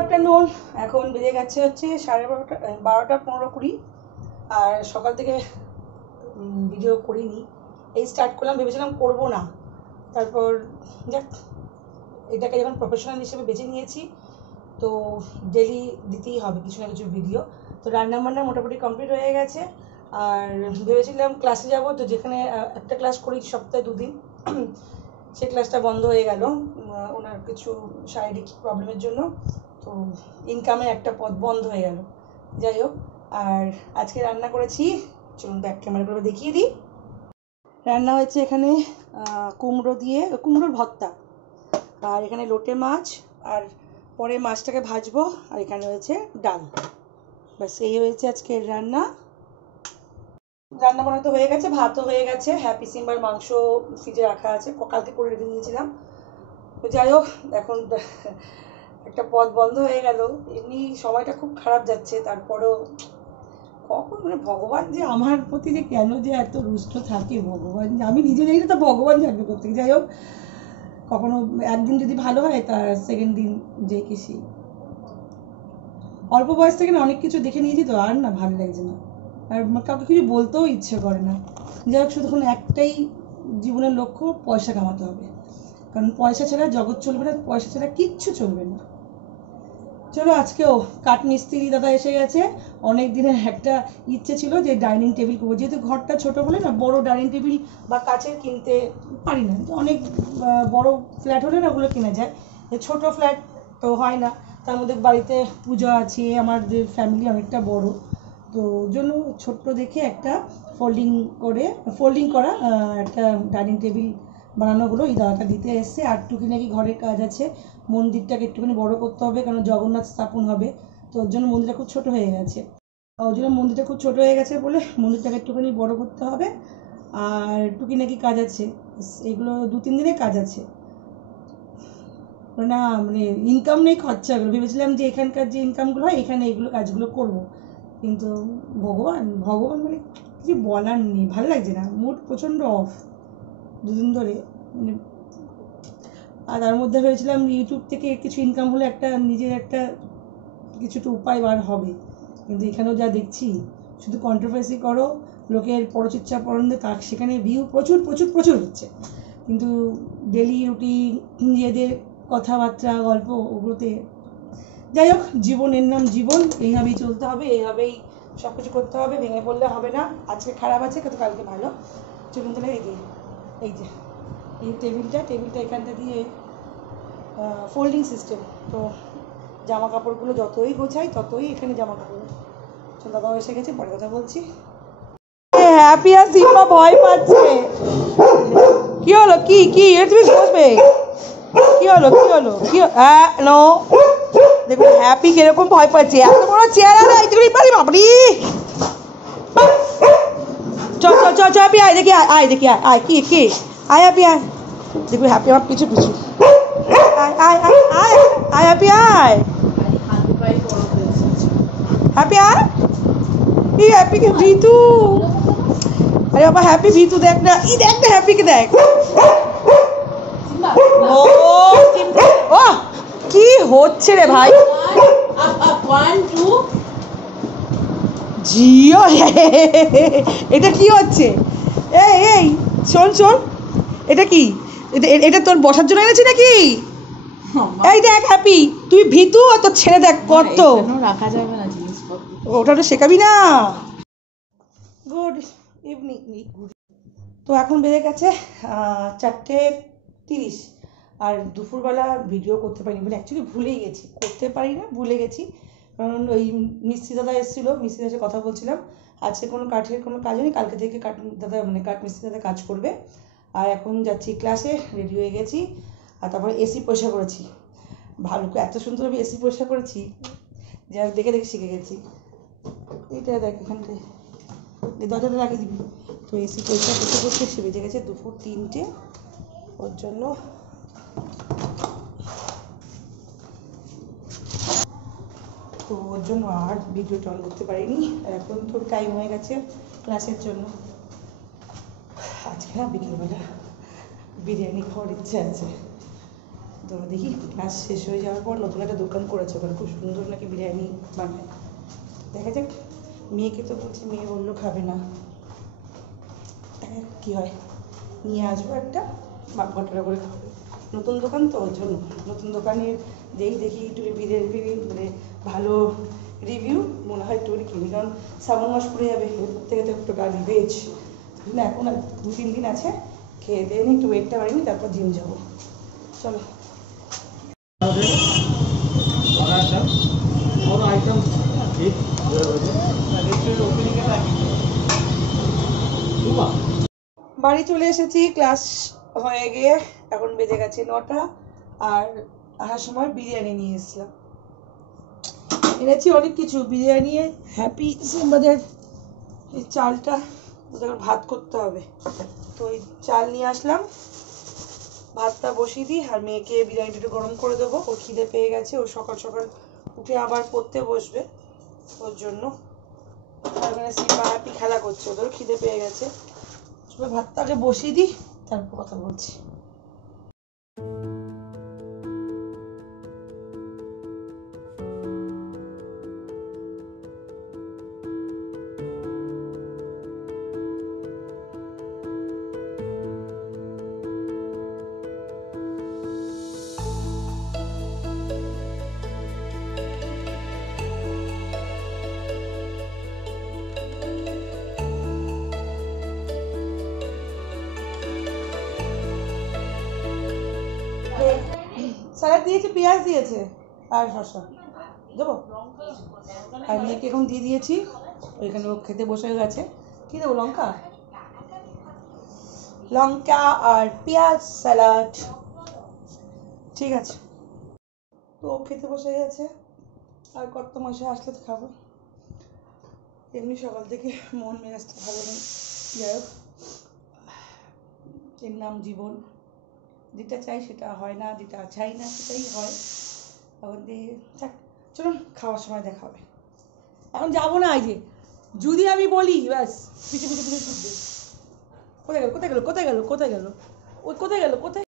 Afternoon. এখন বেজে গেছে হচ্ছে 12:15 আর সকাল থেকে ভিডিও করিনি। এই স্টার্ট করলাম, ভেবেছিলাম করবো না, তারপর যাক এটাকে যখন প্রফেশনাল হিসেবে বেছে নিয়েছি তো ডেলি দিতেই হবে কিছু না কিছু ভিডিও। তো রান্নাবান্না মোটামুটি কমপ্লিট হয়ে গেছে। আর ভেবেছিলাম ক্লাসে যাব, তো যেখানে একটা ক্লাস করি সপ্তাহে 2 দিন, সেই ক্লাসটা বন্ধ হয়ে গেল ওনার কিছু শারীরিক প্রবলেমের জন্য। তো ইনকামের একটা পথ বন্ধ হয়ে গেল। যাই হোক, আর আজকে রান্না করেছি, চলুন ব্যাক ক্যামেরা করে দেখিয়ে দিই। রান্না হয়েছে এখানে কুমড়োর ভর্তা, আর এখানে লোটে মাছ, আর পরে মাছটাকে ভাজবো, আর এখানে হয়েছে ডাল। ব্যাস এই হয়েছে আজকের রান্না। রান্না বান্না তো হয়ে গেছে, ভাতও হয়ে গেছে, হ্যাপি সিম্বার মাংস ফ্রিজে রাখা আছে, কালকে করে রেখে দিয়েছিলাম। তো যাই হোক, এখন একটা পথ বন্ধ হয়ে গেল। এমনি সময়টা খুব খারাপ যাচ্ছে, তারপরেও কখন ভগবান যে আমার প্রতি যে কেন যে এত রুষ্ট থাকে, ভগবান আমি নিজে জানি না, তো ভগবান জানবে করতে। যাই হোক, কখনো একদিন যদি ভালো হয় তার সেকেন্ড দিন যে কিছু অল্প বয়স থেকে না অনেক কিছু দেখে নিয়েছি, তো আর না ভালো লাগছে না, আর কাউকে কিছু বলতেও ইচ্ছে করে না। যাই হোক, শুধু একটাই জীবনের লক্ষ্য, পয়সা কামাতে হবে, কারণ পয়সা ছাড়া জগৎ চলবে না, পয়সা ছাড়া কিচ্ছু চলবে না। চলো, আজকেও কাঠমিস্ত্রি দাদা এসে গেছে। অনেক দিনের একটা ইচ্ছে ছিল যে ডাইনিং টেবিল করবো, যেহেতু ঘরটা ছোট বলে না বড় ডাইনিং টেবিল বা কাচের কিনতে পারি না। অনেক বড় ফ্ল্যাট হলে না ওগুলো কেনা যায়, ছোট ফ্ল্যাট তো হয় না। তার মধ্যে বাড়িতে পুজো আছে, আমাদের ফ্যামিলি অনেকটা বড়, তো ওর জন্য ছোট্ট দেখে একটা ফোল্ডিং করা একটা ডাইনিং টেবিল বানানো হলো। এই দাদাটা দিতে এসছে। আর টুকিনাকি ঘরের কাজ আছে, মন্দিরটাকে একটুখানি বড় করতে হবে, কারণ জগন্নাথ স্থাপন হবে, তো ওর জন্য মন্দিরটা খুব ছোট হয়ে গেছে। বলে মন্দিরটাকে একটুখানি বড় করতে হবে, আর টুকিনাকি কাজ আছে, এগুলো 2-3 দিনের কাজ আছে। না ইনকাম নেই, খরচাগুলো ভেবেছিলাম যে এখানকার যে ইনকামগুলো হয় এখানে এগুলো কাজগুলো করব, কিন্তু ভগবান কিছু বলার নেই, ভালো লাগছে না, মুড প্রচণ্ড অফ 2 দিন ধরে। আর তার মধ্যে ভেবেছিলাম ইউটিউব থেকে কিছু ইনকাম হলে একটা নিজের একটা কিছুটা উপায় বার হবে, কিন্তু এখানেও যা দেখছি শুধু কন্ট্রোভার্সি করো, লোকের পরচিচ্ছা পড়ন্দে, তার সেখানে ভিউ প্রচুর প্রচুর প্রচুর হচ্ছে, কিন্তু ডেলি রুটিন নিজেদের কথাবার্তা গল্প ওগুলোতে। যাই হোক, জীবনের নাম জীবন, এইভাবেই চলতে হবে, এইভাবেই সব কিছু করতে হবে, ভেঙে পড়লে হবে না। আজকে খারাপ আছে কিন্তু কালকে ভালো। চলুন তাহলে এই যে এই টেবিলটা এখানটা দিয়ে ফোল্ডিং সিস্টেম, তো জামা কাপড়গুলো যতই গোছাই ততই এখানে জামা কাপড়। চল, দাদাও এসে গেছে, পরে কথা বলছি। হ্যাপি আর সিম্বা ভয় পাচ্ছে। কি হলো? কি তুমি বসবে? কি হলো? নো, দেখুন হ্যাপি কিরকম ভয় পাচ্ছে, এত বড় চেহারা না এইটুকুনি পারি, বাবরি। চল হ্যাপি আয়, দেখি আয় কি আয় হ্যাপি আয়, দেখবি হ্যাপি আমার পিছু আয় হ্যাপি আয়, হ্যাপি আয়। এই হ্যাপিকে ভিতু, আরে বাবা হ্যাপি ভিতু দেখ না, দেখ না হ্যাপিকে দেখ। ও কি হচ্ছে রে ভাই, জিও এটা কি হচ্ছে? এই শোন, এটা কি? এটা তোর বসার জন্য এনেছি নাকি? এই দেখ হ্যাপি, তুই ভিতু, আর তোর ছেলে দেখ কত রাখা যাবে না জিনিসপত্র, ওটা তো শেখাবি না। Good evening. তো এখন বেজে গেছে 4:30, আর দুপুরবেলা ভিডিও করতে পারিনি, অ্যাকচুয়ালি ভুলে গেছি, কারণ ওই মিস্ত্রি দাদা এসেছিলো, মিস্ত্রির সাথে কথা বলছিলাম। আজকে কোনো কাঠের কোনো কাজ নেই, কালকে থেকে কাঠ মিস্ত্রি দাদা কাজ করবে। আর এখন যাচ্ছি ক্লাসে, রেডি হয়ে গেছি, আর তারপরে এসি পরিষ্কার করেছি। ভালো করে এত সুন্দরভাবে এসি পরিষ্কার করেছি যে দেখে শিখে গেছি। এইটা দেখ, এখানটায় দরজাটা লাগিয়ে দিবি। তো এসি পরিষ্কার করতে সে বেজে গেছে 2:03, ওর জন্য আর ভিডিও অন করতে পারিনি। এখন তো টাইম হয়ে গেছে ক্লাসের জন্য। আজকে না বিকেলবেলা বিরিয়ানি খাওয়ার ইচ্ছে আছে, তো দেখি ক্লাস শেষ হয়ে যাওয়ার পর নতুন একটা দোকান করেছে, ওখানে খুব সুন্দর নাকি বিরিয়ানি বানায়। দেখা যাক, মেয়েকে তো বলছি, মেয়ে বললো খাবে না, দেখা যাক কী হয়। নিয়ে আসবো একটা, বাপ ঘন্টা করে খাবে। নতুন দোকান তো, ওর জন্য নতুন দোকানের যেই দেখি একটু রিভিউ মানে ভালো রিভিউ মনে হয় একটু কিনি, কারণ শ্রাবণ মাস পড়ে যাবে, এরপর থেকে তো একটু গাড়ি ভেজ না, এখন আর 2-3 দিন আছে, খেয়ে দিয়ে একটু ওয়েটটা বাড়িনি, তারপর জিম যাবো। চলো। বাড়ি চলে এসেছি ক্লাস হয়ে গিয়ে, এখন বেজে গেছে 9টা। আর আসার সময় বিরিয়ানি নিয়ে এসেছিলাম, এনেছি অনেক কিছু। বিরিয়ানি হ্যাপি সিম্বাদের এই চালটা ওদের ভাত করতে হবে, তো এই চাল নিয়ে আসলাম। ভাতটা বসিয়ে দিই, আর মেয়েকে বিরিয়ানিটা একটু গরম করে দেবো। ওর খিদে পেয়ে গেছে, ও সকাল সকাল উঠে আবার পড়তে বসবে, ওর জন্য ওখানে সিম্বা হ্যাপি খেলা করছে, ওদেরও খিদে পেয়ে গেছে। ভাতটাকে বসিয়ে দিই, তারপর কথা বলছি। স্যালাড দিয়েছে, পেঁয়াজ দিয়েছে আর শসা দেবো। আর মেয়েকে এখন দিয়ে দিয়েছি, ওইখানে ও খেতে বসে গেছে। কী দেবো, লঙ্কা লঙ্কা আর পেঁয়াজ স্যালাড, ঠিক আছে। তো ও খেতে বসে গেছে, আর কত মাসে আসলে তো খাবো। এমনি সকাল থেকে মন মেজাজটা ভালো নেই, যাই হোক, এর নাম জীবন। যেটা চাই সেটা হয় না, যেটা চাই না সেটাই হয়। এখন দিয়ে থাক, চলুন খাওয়ার সময় দেখা হবে। এখন যাবো না, এই যে যদি আমি বলি ব্যাস পিছু পিছু পিছু ছুটবে। কোথায় গেল, কোথায় গেল, কোথায় গেল, কোথায় গেল, ওই কোথায় গেল, কোথায়